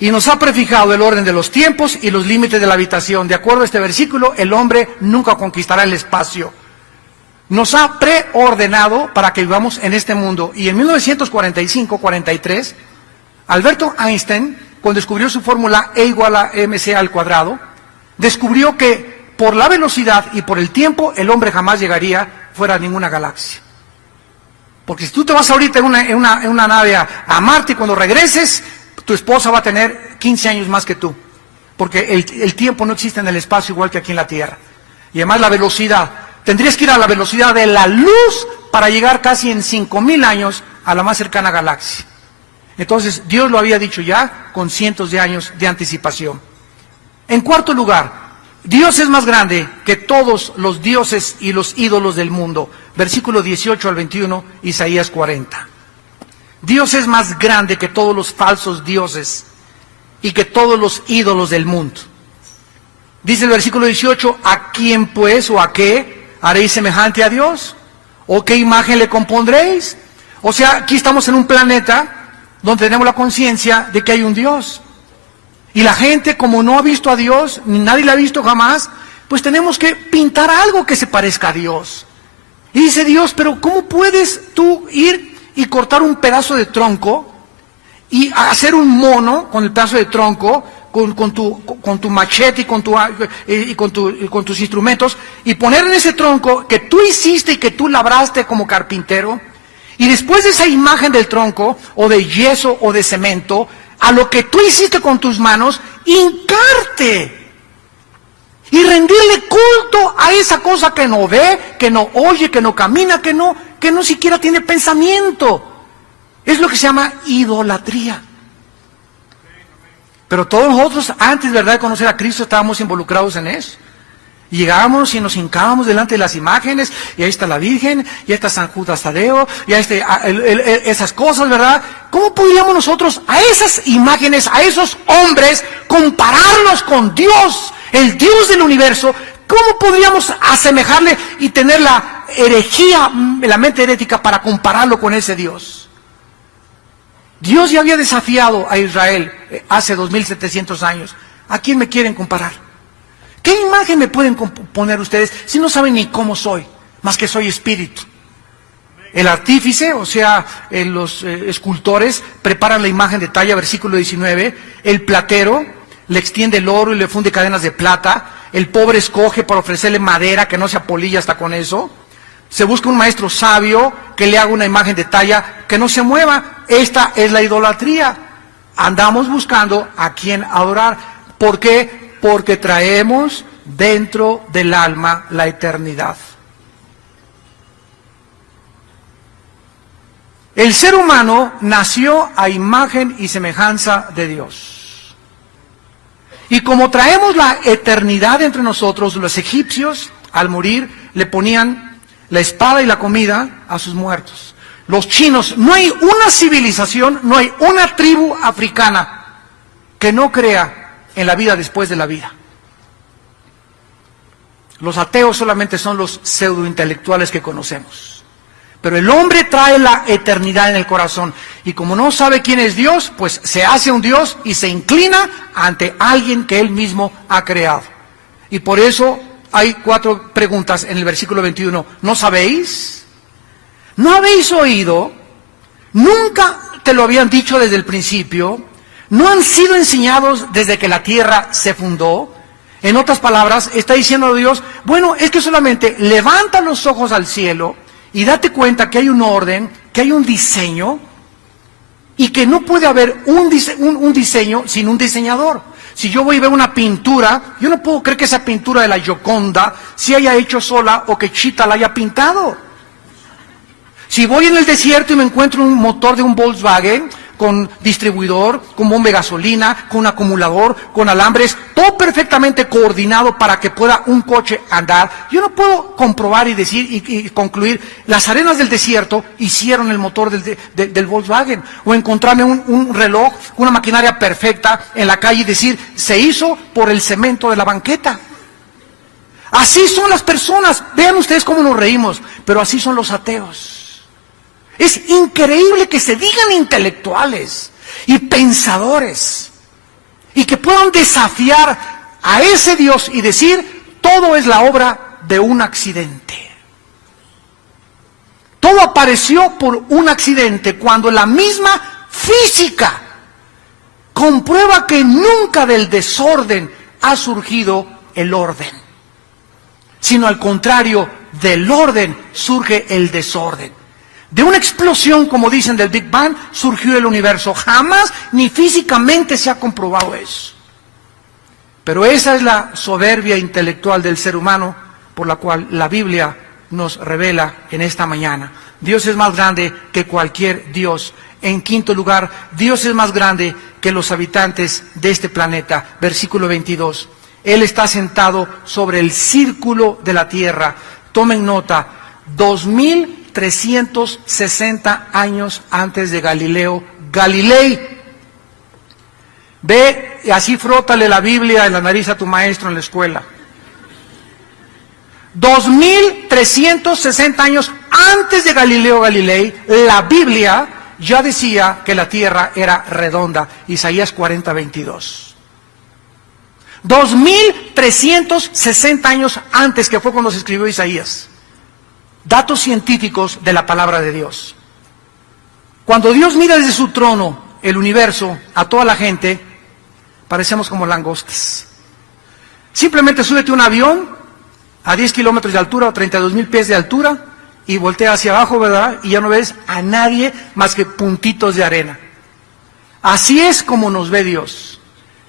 y nos ha prefijado el orden de los tiempos y los límites de la habitación. De acuerdo a este versículo, el hombre nunca conquistará el espacio. Nos ha preordenado para que vivamos en este mundo. Y en 1945-43, Alberto Einstein, cuando descubrió su fórmula E igual a mc al cuadrado, descubrió que por la velocidad y por el tiempo, el hombre jamás llegaría fuera de ninguna galaxia. Porque si tú te vas ahorita en una nave a Marte y cuando regreses, tu esposa va a tener 15 años más que tú. Porque el tiempo no existe en el espacio igual que aquí en la Tierra. Y además la velocidad. Tendrías que ir a la velocidad de la luz para llegar casi en 5,000 años a la más cercana galaxia. Entonces, Dios lo había dicho ya con cientos de años de anticipación. En cuarto lugar, Dios es más grande que todos los dioses y los ídolos del mundo. Versículo 18 al 21, Isaías 40. Dios es más grande que todos los falsos dioses y que todos los ídolos del mundo. Dice el versículo 18, ¿a quién pues o a qué haréis semejante a Dios? ¿O qué imagen le compondréis? O sea, aquí estamos en un planeta donde tenemos la conciencia de que hay un Dios. Y la gente, como no ha visto a Dios, ni nadie la ha visto jamás, pues tenemos que pintar algo que se parezca a Dios. Y dice Dios, pero ¿cómo puedes tú ir y cortar un pedazo de tronco y hacer un mono con el pedazo de tronco, con tu machete y con tus instrumentos, y poner en ese tronco que tú hiciste y que tú labraste como carpintero, y después de esa imagen del tronco, o de yeso o de cemento, a lo que tú hiciste con tus manos, hincarte y rendirle culto a esa cosa que no ve, que no oye, que no camina, que no siquiera tiene pensamiento. Es lo que se llama idolatría. Pero todos nosotros, antes, ¿verdad?, de conocer a Cristo, estábamos involucrados en eso. Y llegábamos y nos hincábamos delante de las imágenes, y ahí está la Virgen, y ahí está San Judas Tadeo, y ahí está esas cosas, ¿verdad? ¿Cómo podríamos nosotros a esas imágenes, a esos hombres, compararlos con Dios, el Dios del universo? ¿Cómo podríamos asemejarle y tener la herejía, la mente herética para compararlo con ese Dios? Dios ya había desafiado a Israel hace 2700 años. ¿A quién me quieren comparar? ¿Qué imagen me pueden poner ustedes si no saben ni cómo soy, más que soy espíritu? El artífice, o sea, los escultores, preparan la imagen de talla, versículo 19. El platero le extiende el oro y le funde cadenas de plata. El pobre escoge para ofrecerle madera, que no se apolilla hasta con eso. Se busca un maestro sabio que le haga una imagen de talla que no se mueva. Esta es la idolatría. Andamos buscando a quién adorar. ¿Por qué? Porque traemos dentro del alma la eternidad. El ser humano nació a imagen y semejanza de Dios. Y como traemos la eternidad entre nosotros, los egipcios, al morir, le ponían la espada y la comida a sus muertos. Los chinos, no hay una civilización, no hay una tribu africana que no crea en la vida después de la vida. Los ateos solamente son los pseudointelectuales que conocemos. Pero el hombre trae la eternidad en el corazón. Y como no sabe quién es Dios, pues se hace un Dios y se inclina ante alguien que él mismo ha creado. Y por eso hay 4 preguntas en el versículo 21. ¿No sabéis? ¿No habéis oído? ¿Nunca te lo habían dicho desde el principio? ¿No han sido enseñados desde que la tierra se fundó? En otras palabras, está diciendo Dios, bueno, es que solamente levanta los ojos al cielo y date cuenta que hay un orden, que hay un diseño, y que no puede haber un diseño sin un diseñador. Si yo voy a ver una pintura, yo no puedo creer que esa pintura de la Gioconda se haya hecho sola o que Chita la haya pintado. Si voy en el desierto y me encuentro un motor de un Volkswagen, con distribuidor, con bomba de gasolina, con acumulador, con alambres, todo perfectamente coordinado para que pueda un coche andar. Yo no puedo comprobar y decir y concluir, las arenas del desierto hicieron el motor del Volkswagen, o encontrarme un reloj, una maquinaria perfecta en la calle y decir, se hizo por el cemento de la banqueta. Así son las personas, vean ustedes cómo nos reímos, pero así son los ateos. Es increíble que se digan intelectuales y pensadores, y que puedan desafiar a ese Dios y decir, todo es la obra de un accidente. Todo apareció por un accidente, cuando la misma física comprueba que nunca del desorden ha surgido el orden, sino al contrario, del orden surge el desorden. De una explosión, como dicen, del Big Bang, surgió el universo. Jamás ni físicamente se ha comprobado eso. Pero esa es la soberbia intelectual del ser humano, por la cual la Biblia nos revela en esta mañana. Dios es más grande que cualquier Dios. En quinto lugar, Dios es más grande que los habitantes de este planeta. Versículo 22. Él está sentado sobre el círculo de la tierra. Tomen nota, 2360 años antes de Galileo Galilei. Ve y así frótale la Biblia en la nariz a tu maestro en la escuela. 2360 años antes de Galileo Galilei, la Biblia ya decía que la tierra era redonda. Isaías 40:22. 2360 años antes, que fue cuando se escribió Isaías. Datos científicos de la palabra de Dios. Cuando Dios mira desde su trono el universo, a toda la gente, parecemos como langostas. Simplemente súbete a un avión a 10 kilómetros de altura o 32,000 pies de altura y voltea hacia abajo, ¿verdad? Y ya no ves a nadie más que puntitos de arena. Así es como nos ve Dios.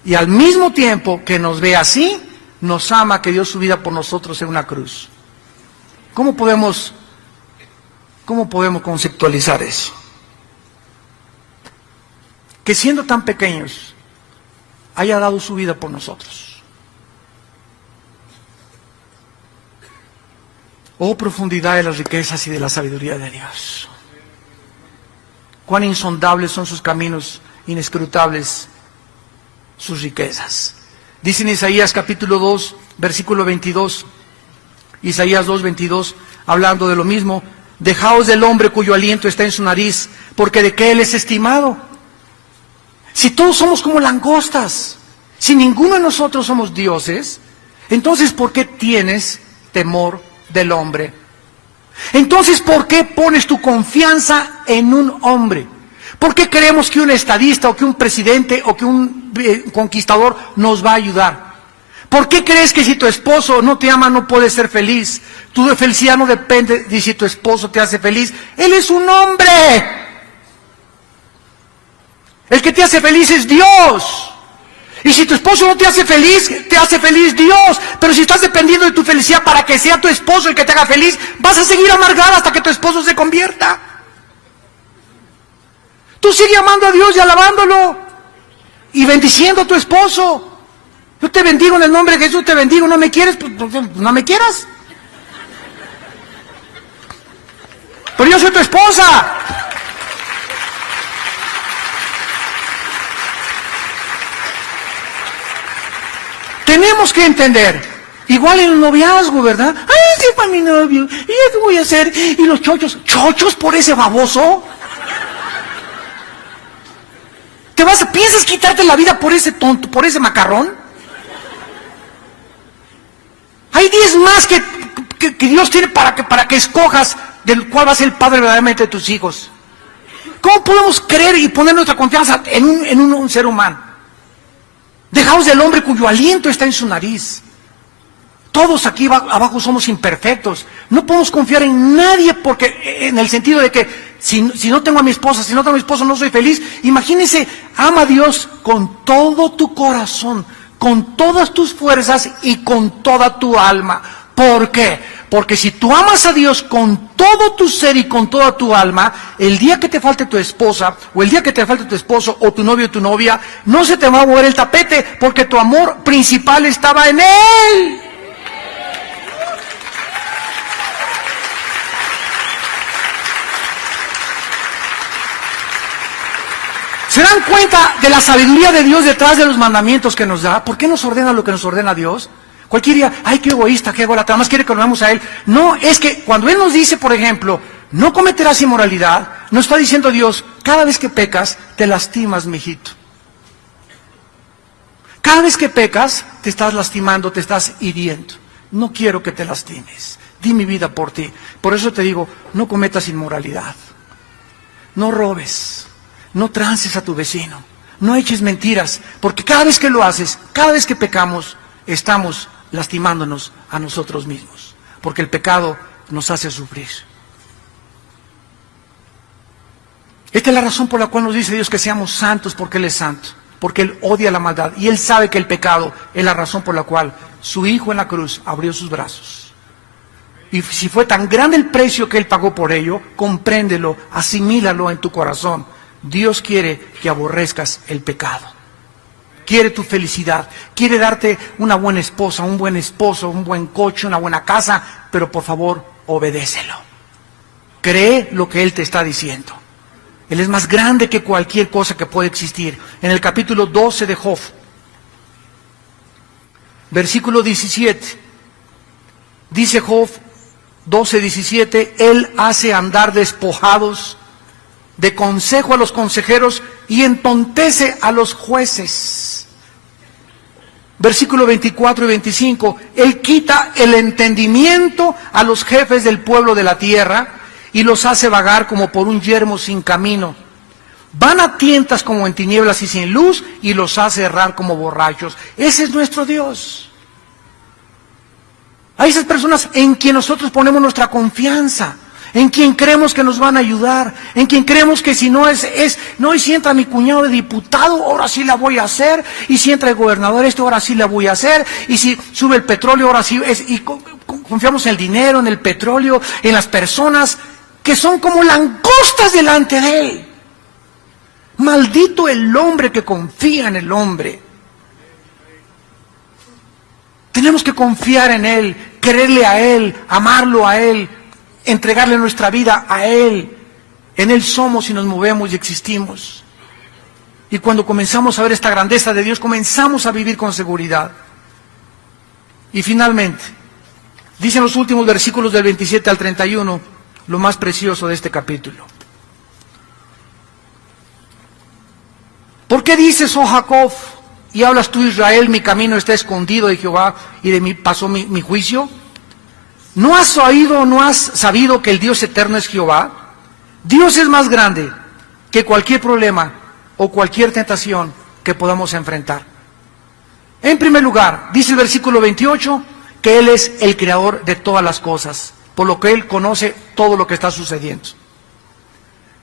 Y al mismo tiempo que nos ve así, nos ama, que dio su vida por nosotros en una cruz. ¿Cómo podemos conceptualizar eso? Que siendo tan pequeños, haya dado su vida por nosotros. Oh, profundidad de las riquezas y de la sabiduría de Dios. Cuán insondables son sus caminos, inescrutables sus riquezas. Dice en Isaías capítulo 2, versículo 22, Isaías 2:22, hablando de lo mismo: dejaos del hombre cuyo aliento está en su nariz, porque de qué él es estimado. Si todos somos como langostas, si ninguno de nosotros somos dioses, entonces ¿por qué tienes temor del hombre? Entonces, ¿por qué pones tu confianza en un hombre? ¿Por qué creemos que un estadista o que un presidente o que un conquistador nos va a ayudar? ¿Por qué crees que si tu esposo no te ama no puedes ser feliz? Tu felicidad no depende de si tu esposo te hace feliz. Él es un hombre. El que te hace feliz es Dios. Y si tu esposo no te hace feliz Dios. Pero si estás dependiendo de tu felicidad para que sea tu esposo el que te haga feliz, vas a seguir amargada hasta que tu esposo se convierta. Tú sigue amando a Dios y alabándolo y bendiciendo a tu esposo. Yo te bendigo en el nombre de Jesús, te bendigo. ¿No me quieres? Pues no me quieras. Pero yo soy tu esposa. Tenemos que entender, igual en el noviazgo, ¿verdad? Ay, sí, para mi novio, ¿y qué voy a hacer? ¿Y los chochos? ¿Chochos por ese baboso? ¿Piensas quitarte la vida por ese tonto, por ese macarrón? Hay 10 más que Dios tiene para que escojas del cual va a ser el padre verdaderamente de tus hijos. ¿Cómo podemos creer y poner nuestra confianza en un ser humano? Dejaos del hombre cuyo aliento está en su nariz. Todos aquí abajo somos imperfectos. No podemos confiar en nadie, porque en el sentido de que si no tengo a mi esposa, si no tengo a mi esposo, no soy feliz. Imagínense, ama a Dios con todo tu corazón, con todas tus fuerzas y con toda tu alma. ¿Por qué? Porque si tú amas a Dios con todo tu ser y con toda tu alma, el día que te falte tu esposa, o el día que te falte tu esposo, o tu novio o tu novia, no se te va a mover el tapete, porque tu amor principal estaba en Él. ¿Se dan cuenta de la sabiduría de Dios detrás de los mandamientos que nos da? ¿Por qué nos ordena lo que nos ordena Dios? Cualquier día, ay, qué egoísta, qué ególatra, más quiere que nos veamos a Él. No, es que cuando Él nos dice, por ejemplo, no cometerás inmoralidad, nos está diciendo Dios, cada vez que pecas, te lastimas, mijito. Cada vez que pecas, te estás lastimando, te estás hiriendo. No quiero que te lastimes. Di mi vida por ti. Por eso te digo, no cometas inmoralidad. No robes. No trances a tu vecino. No eches mentiras. Porque cada vez que lo haces, cada vez que pecamos, estamos lastimándonos a nosotros mismos. Porque el pecado nos hace sufrir. Esta es la razón por la cual nos dice Dios que seamos santos, porque Él es santo. Porque Él odia la maldad. Y Él sabe que el pecado es la razón por la cual su Hijo en la cruz abrió sus brazos. Y si fue tan grande el precio que Él pagó por ello, compréndelo, asimílalo en tu corazón. Dios quiere que aborrezcas el pecado. Quiere tu felicidad. Quiere darte una buena esposa, un buen esposo, un buen coche, una buena casa. Pero por favor, obedécelo. Cree lo que Él te está diciendo. Él es más grande que cualquier cosa que pueda existir. En el capítulo 12 de Job, versículo 17, dice Job 12:17, Él hace andar despojados de consejo a los consejeros y entontece a los jueces. Versículo 24 y 25, Él quita el entendimiento a los jefes del pueblo de la tierra y los hace vagar como por un yermo sin camino. Van a tientas como en tinieblas y sin luz, y los hace errar como borrachos. Ese es nuestro Dios. Hay esas personas en quien nosotros ponemos nuestra confianza, en quien creemos que nos van a ayudar, en quien creemos que si no no, y si entra mi cuñado de diputado, ahora sí la voy a hacer, y si entra el gobernador ahora sí la voy a hacer, y si sube el petróleo, ahora sí, y confiamos en el dinero, en el petróleo, en las personas que son como langostas delante de Él. Maldito el hombre que confía en el hombre. Tenemos que confiar en Él, quererle a Él, amarlo a Él, entregarle nuestra vida a Él. En Él somos y nos movemos y existimos. Y cuando comenzamos a ver esta grandeza de Dios, comenzamos a vivir con seguridad. Y finalmente, dicen los últimos versículos del 27 al 31, lo más precioso de este capítulo. ¿Por qué dices, oh Jacob, y hablas tú, Israel, mi camino está escondido de Jehová, y de mí pasó mi juicio? ¿No has oído, no has sabido que el Dios eterno es Jehová? Dios es más grande que cualquier problema o cualquier tentación que podamos enfrentar. En primer lugar, dice el versículo 28, que Él es el creador de todas las cosas, por lo que Él conoce todo lo que está sucediendo.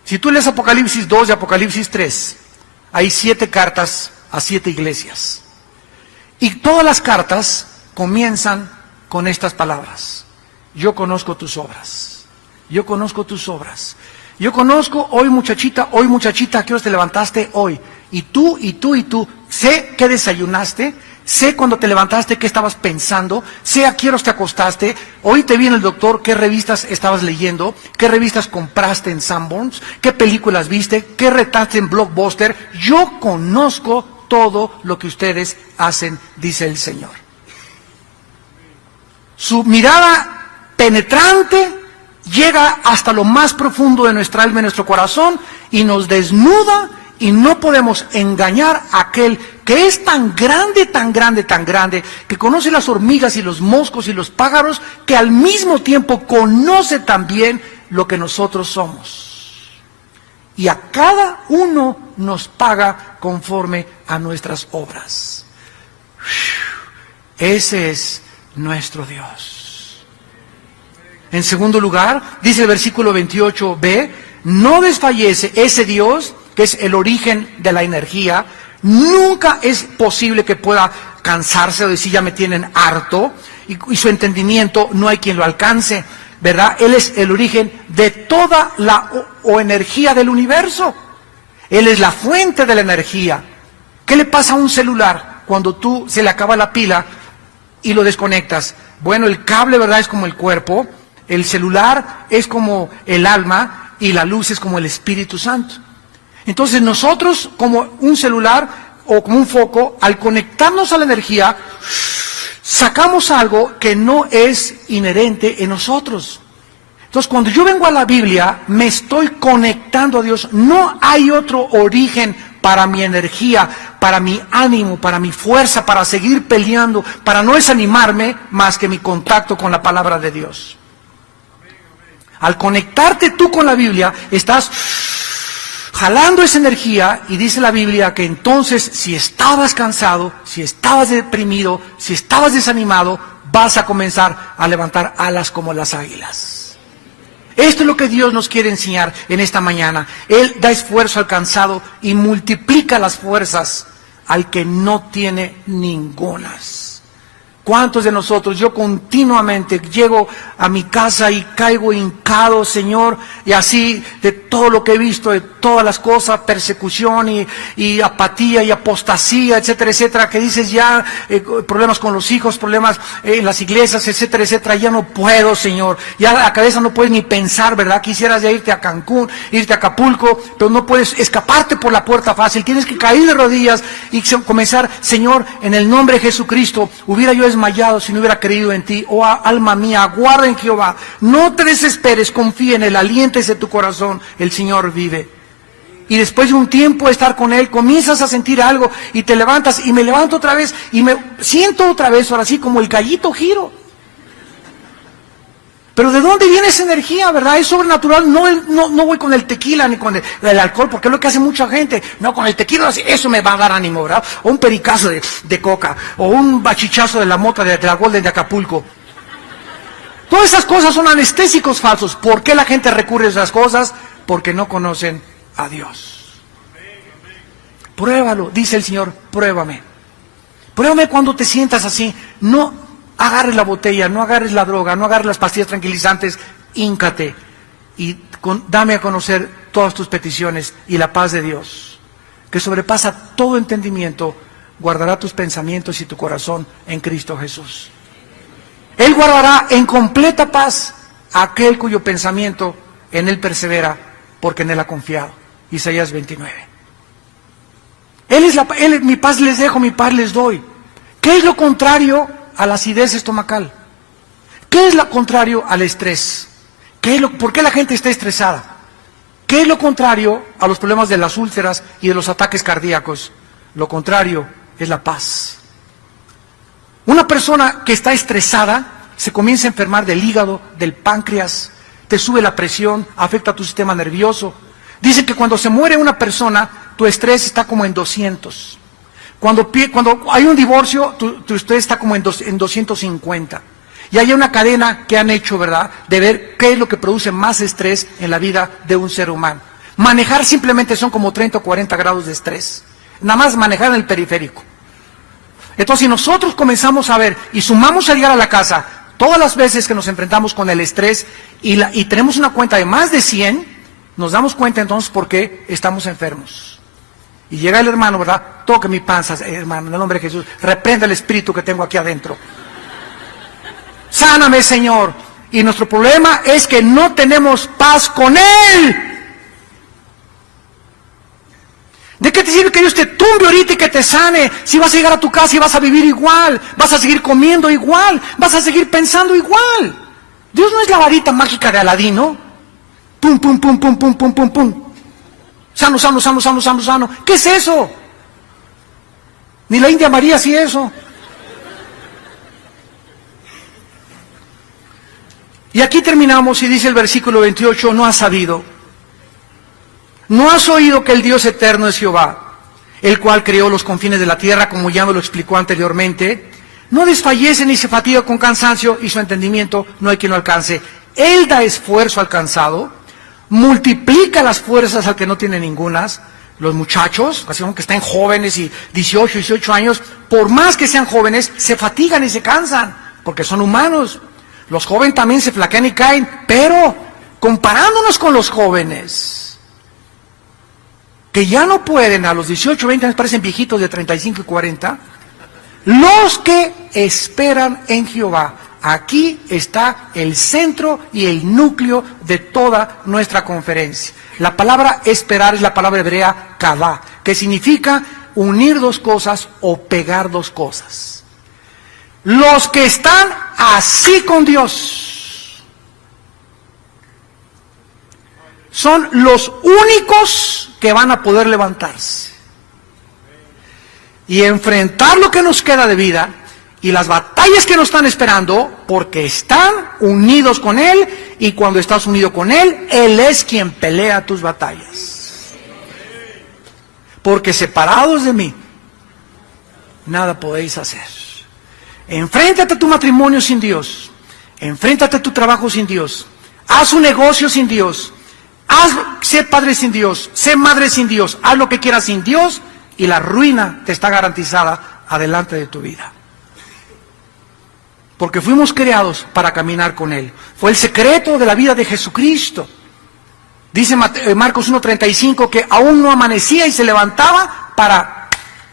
Si tú lees Apocalipsis 2 y Apocalipsis 3, hay 7 cartas a 7 iglesias. Y todas las cartas comienzan con estas palabras: yo conozco tus obras, yo conozco tus obras, yo conozco hoy muchachita, ¿a qué hora te levantaste hoy? Y tú, sé que desayunaste, sé cuando te levantaste qué estabas pensando, sé a qué horas te acostaste, hoy te viene el doctor, qué revistas estabas leyendo, qué revistas compraste en Sanborns, qué películas viste, qué retaste en Blockbuster. Yo conozco todo lo que ustedes hacen, dice el Señor. Su mirada penetrante llega hasta lo más profundo de nuestra alma y nuestro corazón y nos desnuda. Y no podemos engañar a aquel que es tan grande, que conoce las hormigas y los moscos y los pájaros, que al mismo tiempo conoce también lo que nosotros somos. Y a cada uno nos paga conforme a nuestras obras. Ese es nuestro Dios. En segundo lugar, dice el versículo 28b, no desfallece ese Dios, que es el origen de la energía. Nunca es posible que pueda cansarse o decir ya me tienen harto, y su entendimiento no hay quien lo alcance, ¿verdad? Él es el origen de toda la energía del universo. Él es la fuente de la energía. ¿Qué le pasa a un celular cuando se le acaba la pila y lo desconectas? Bueno, el cable, ¿verdad?, es como el cuerpo, el celular es como el alma y la luz es como el Espíritu Santo. Entonces nosotros, como un celular o como un foco, al conectarnos a la energía, sacamos algo que no es inherente en nosotros. Entonces cuando yo vengo a la Biblia, me estoy conectando a Dios. No hay otro origen para mi energía, para mi ánimo, para mi fuerza, para seguir peleando, para no desanimarme más que mi contacto con la palabra de Dios. Al conectarte tú con la Biblia, estás jalando esa energía, y dice la Biblia que entonces si estabas cansado, si estabas deprimido, si estabas desanimado, vas a comenzar a levantar alas como las águilas. Esto es lo que Dios nos quiere enseñar en esta mañana. Él da esfuerzo al cansado y multiplica las fuerzas al que no tiene ningunas. ¿Cuántos de nosotros, yo continuamente llego a mi casa y caigo hincado, Señor, y así de todo lo que he visto, de todas las cosas, persecución y apatía y apostasía, etcétera, etcétera, que dices ya, problemas con los hijos, problemas en las iglesias, etcétera, etcétera, ya no puedo, Señor, ya la cabeza no puedes ni pensar, ¿verdad? Quisieras ya irte a Cancún, irte a Acapulco, pero no puedes escaparte por la puerta fácil, tienes que caer de rodillas y comenzar, Señor, en el nombre de Jesucristo, hubiera yo desmayado si no hubiera creído en ti. Oh, alma mía, aguarda en Jehová, no te desesperes, confía en él, aliéntese tu corazón, el Señor vive. Y después de un tiempo de estar con él, comienzas a sentir algo y te levantas, y me levanto otra vez y me siento otra vez, ahora sí, como el gallito giro. Pero ¿de dónde viene esa energía, verdad? Es sobrenatural. No voy con el tequila ni con el alcohol, porque es lo que hace mucha gente. No, con el tequila, eso me va a dar ánimo, ¿verdad? O un pericazo de coca, o un bachichazo de la mota de la Golden de Acapulco. Todas esas cosas son anestésicos falsos. ¿Por qué la gente recurre a esas cosas? Porque no conocen a Dios. Pruébalo, dice el Señor, pruébame. Pruébame cuando te sientas así. No agarres la botella, no agarres la droga, no agarres las pastillas tranquilizantes, híncate y dame a conocer todas tus peticiones, y la paz de Dios, que sobrepasa todo entendimiento, guardará tus pensamientos y tu corazón en Cristo Jesús. Él guardará en completa paz a aquel cuyo pensamiento en él persevera, porque en él ha confiado. Isaías 29. Mi paz les dejo, mi paz les doy. ¿Qué es lo contrario a la acidez estomacal? ¿Qué es lo contrario al estrés? ¿Por qué la gente está estresada? ¿Qué es lo contrario a los problemas de las úlceras y de los ataques cardíacos? Lo contrario es la paz. Una persona que está estresada se comienza a enfermar del hígado, del páncreas, te sube la presión, afecta a tu sistema nervioso. Dicen que cuando se muere una persona, tu estrés está como en 200. Cuando hay un divorcio, tu estrés está como en 250. Y hay una cadena que han hecho, ¿verdad?, de ver qué es lo que produce más estrés en la vida de un ser humano. Manejar simplemente son como 30 o 40 grados de estrés. Nada más manejar en el periférico. Entonces, si nosotros comenzamos a ver y sumamos a llegar a la casa todas las veces que nos enfrentamos con el estrés y tenemos una cuenta de más de 100, nos damos cuenta entonces por qué estamos enfermos. Y llega el hermano, ¿verdad? Toque mi panza, hermano, en el nombre de Jesús. Reprenda el espíritu que tengo aquí adentro. Sáname, Señor. Y nuestro problema es que no tenemos paz con Él. ¿De qué te sirve que Dios te tumbe ahorita y que te sane? Si vas a llegar a tu casa y vas a vivir igual, vas a seguir comiendo igual, vas a seguir pensando igual. Dios no es la varita mágica de Aladino. Pum, pum, pum, pum, pum, pum, pum, pum. Sano, sano, sano, sano, sano, sano. ¿Qué es eso? Ni la India María hacía eso. Y aquí terminamos y dice el versículo 28, no has sabido, no has oído que el Dios eterno es Jehová, el cual creó los confines de la tierra, como ya me lo explicó anteriormente. No desfallece ni se fatiga con cansancio, y su entendimiento no hay quien lo alcance. Él da esfuerzo al cansado, multiplica las fuerzas al que no tiene ningunas. Los muchachos, casi que están jóvenes y 18 años, por más que sean jóvenes, se fatigan y se cansan, porque son humanos. Los jóvenes también se flaquean y caen, pero comparándonos con los jóvenes, que ya no pueden, a los 18, 20 años parecen viejitos de 35 y 40, los que esperan en Jehová. Aquí está el centro y el núcleo de toda nuestra conferencia. La palabra esperar es la palabra hebrea kavá, que significa unir dos cosas o pegar dos cosas. Los que están así con Dios son los únicos que van a poder levantarse. y enfrentar lo que nos queda de vida y las batallas que nos están esperando, porque están unidos con Él, y cuando estás unido con Él, Él es quien pelea tus batallas. Porque separados de mí, nada podéis hacer. Enfréntate a tu matrimonio sin Dios, enfréntate a tu trabajo sin Dios, haz un negocio sin Dios, sé padre sin Dios, sé madre sin Dios, haz lo que quieras sin Dios, y la ruina te está garantizada adelante de tu vida. Porque fuimos creados para caminar con Él. Fue el secreto de la vida de Jesucristo. Dice Marcos 1:35 que aún no amanecía y se levantaba para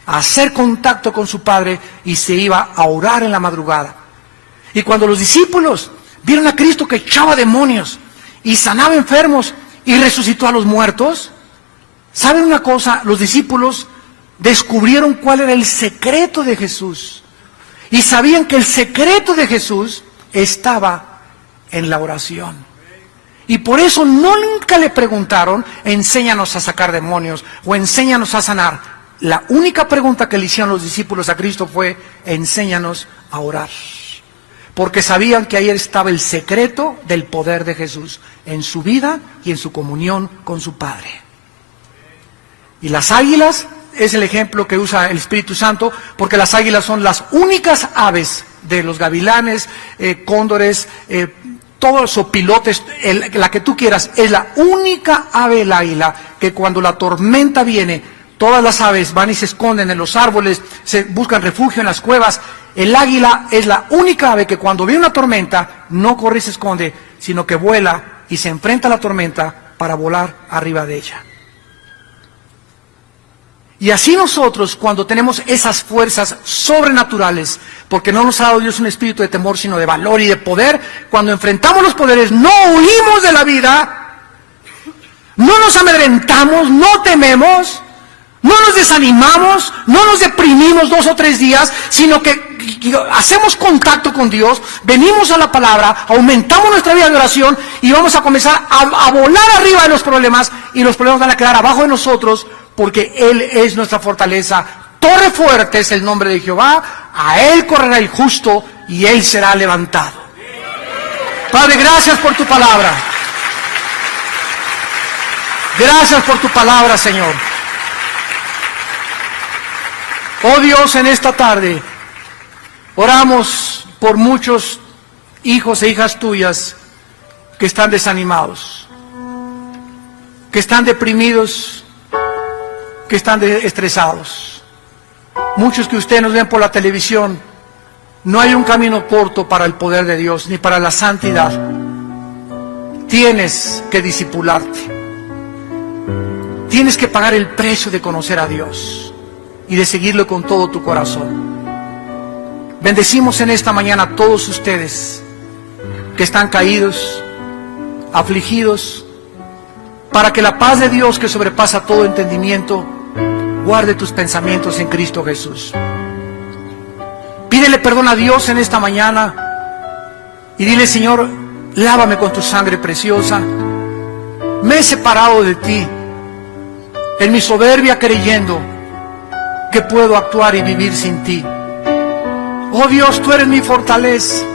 hacer contacto con su Padre y se iba a orar en la madrugada. Y cuando los discípulos vieron a Cristo que echaba demonios y sanaba enfermos y resucitó a los muertos, ¿saben una cosa? Los discípulos descubrieron cuál era el secreto de Jesús. Y sabían que el secreto de Jesús estaba en la oración. Y por eso nunca le preguntaron, enséñanos a sacar demonios o enséñanos a sanar. La única pregunta que le hicieron los discípulos a Cristo fue, enséñanos a orar. Porque sabían que ahí estaba el secreto del poder de Jesús en su vida y en su comunión con su Padre. Y las águilas es el ejemplo que usa el Espíritu Santo, porque las águilas son las únicas aves de los gavilanes, cóndores, todos o pilotes, la que tú quieras, es la única ave el águila, que cuando la tormenta viene, todas las aves van y se esconden en los árboles, se buscan refugio en las cuevas. El águila es la única ave que cuando viene una tormenta, no corre y se esconde, sino que vuela y se enfrenta a la tormenta para volar arriba de ella. Y así nosotros, cuando tenemos esas fuerzas sobrenaturales, porque no nos ha dado Dios un espíritu de temor, sino de valor y de poder, cuando enfrentamos los poderes, no huimos de la vida, no nos amedrentamos, no tememos, no nos desanimamos, no nos deprimimos 2 o 3 días, sino que hacemos contacto con Dios, venimos a la palabra, aumentamos nuestra vida de oración y vamos a comenzar a volar arriba de los problemas, y los problemas van a quedar abajo de nosotros, porque Él es nuestra fortaleza. Torre fuerte es el nombre de Jehová, a Él correrá el justo y Él será levantado. Padre, gracias por tu palabra. Gracias por tu palabra, Señor. Oh Dios, en esta tarde oramos por muchos hijos e hijas tuyas que están desanimados, que están deprimidos, que están estresados. Muchos que ustedes nos ven por la televisión, no hay un camino corto para el poder de Dios, ni para la santidad. Tienes que discipularte. Tienes que pagar el precio de conocer a Dios y de seguirlo con todo tu corazón. Bendecimos en esta mañana a todos ustedes que están caídos, afligidos, para que la paz de Dios, que sobrepasa todo entendimiento, guarde tus pensamientos en Cristo Jesús. Pídele perdón a Dios en esta mañana y dile: Señor, lávame con tu sangre preciosa. Me he separado de ti en mi soberbia, creyendo que puedo actuar y vivir sin ti. Oh Dios, tú eres mi fortaleza,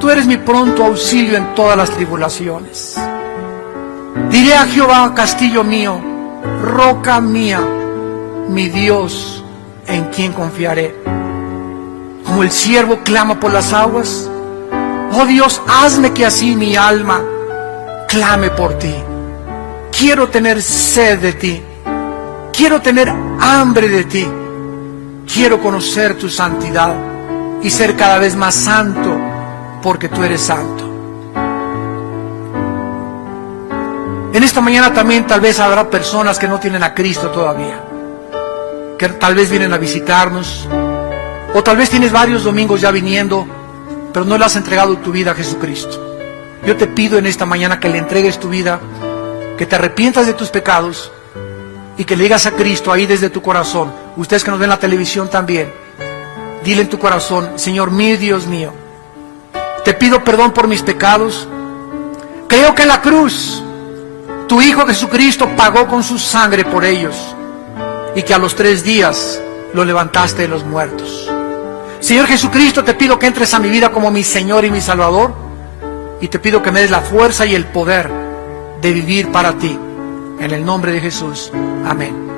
tú eres mi pronto auxilio en todas las tribulaciones. Diré a Jehová, castillo mío, roca mía, mi Dios, en quien confiaré. Como el siervo clama por las aguas, oh Dios, hazme que así mi alma clame por ti. Quiero tener sed de ti, quiero tener hambre de ti, quiero conocer tu santidad y ser cada vez más santo, porque tú eres santo. En esta mañana también tal vez habrá personas que no tienen a Cristo todavía, que tal vez vienen a visitarnos, o tal vez tienes varios domingos ya viniendo, pero no le has entregado tu vida a Jesucristo. Yo te pido en esta mañana que le entregues tu vida, que te arrepientas de tus pecados y que le digas a Cristo ahí desde tu corazón. Ustedes que nos ven en la televisión también, dile en tu corazón: Señor mío y Dios mío, te pido perdón por mis pecados. Creo que en la cruz tu Hijo Jesucristo pagó con su sangre por ellos. y que a los 3 días lo levantaste de los muertos. Señor Jesucristo, te pido que entres a mi vida como mi Señor y mi Salvador, y te pido que me des la fuerza y el poder de vivir para ti. En el nombre de Jesús. Amén.